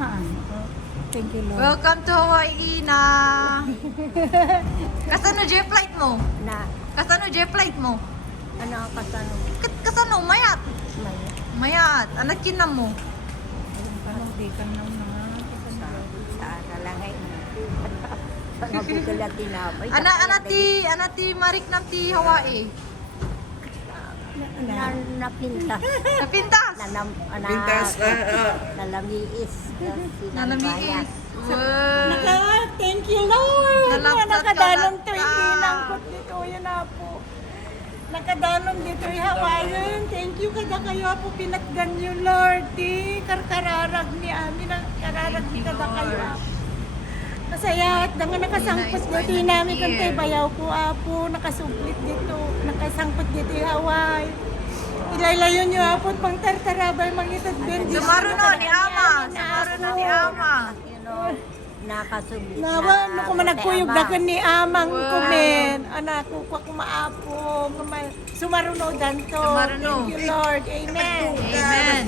haan. Thank you, Lord. Welcome to Hawaii, Ina. Kasano J-flight mo? Na, Kasano J-flight mo? ano kasano? Kasano? Mayat. May Mayat. Anak kinam mo. Parang di ka na sa langay. Pangabugala tinapay. Anati Marik nam ti Hawaii. Napintas. Napintas. Pintas. Nalamiis. Nanamiis. Wow. Thank you, Lord. Nalapsat ka Nakadanon to, na. inangkot dito. Yan na po. Nakadanon dito yung Hawaiian. Thank you kada kayo po pinatgan niyo, Lord. Di karkararag ni amin. Kararag ni kada kayo. Masaya at nga nakasangkot dito yung namin kante bayaw po apo. Nakasublit dito. Nakasangkot dito yung Hawaii. Ilaylayon niyo apo pang tartarabay mangitad bendition. Sumaro no ni Ama. Sumaro na ni Ama. Nakasublit Nawan, no man nagkuyog dagan ni amang Wow. kumen. Anak ko kwa kumaapo. Sumaruno danto. Sumaruno. Thank you, Lord. Amen. Amen.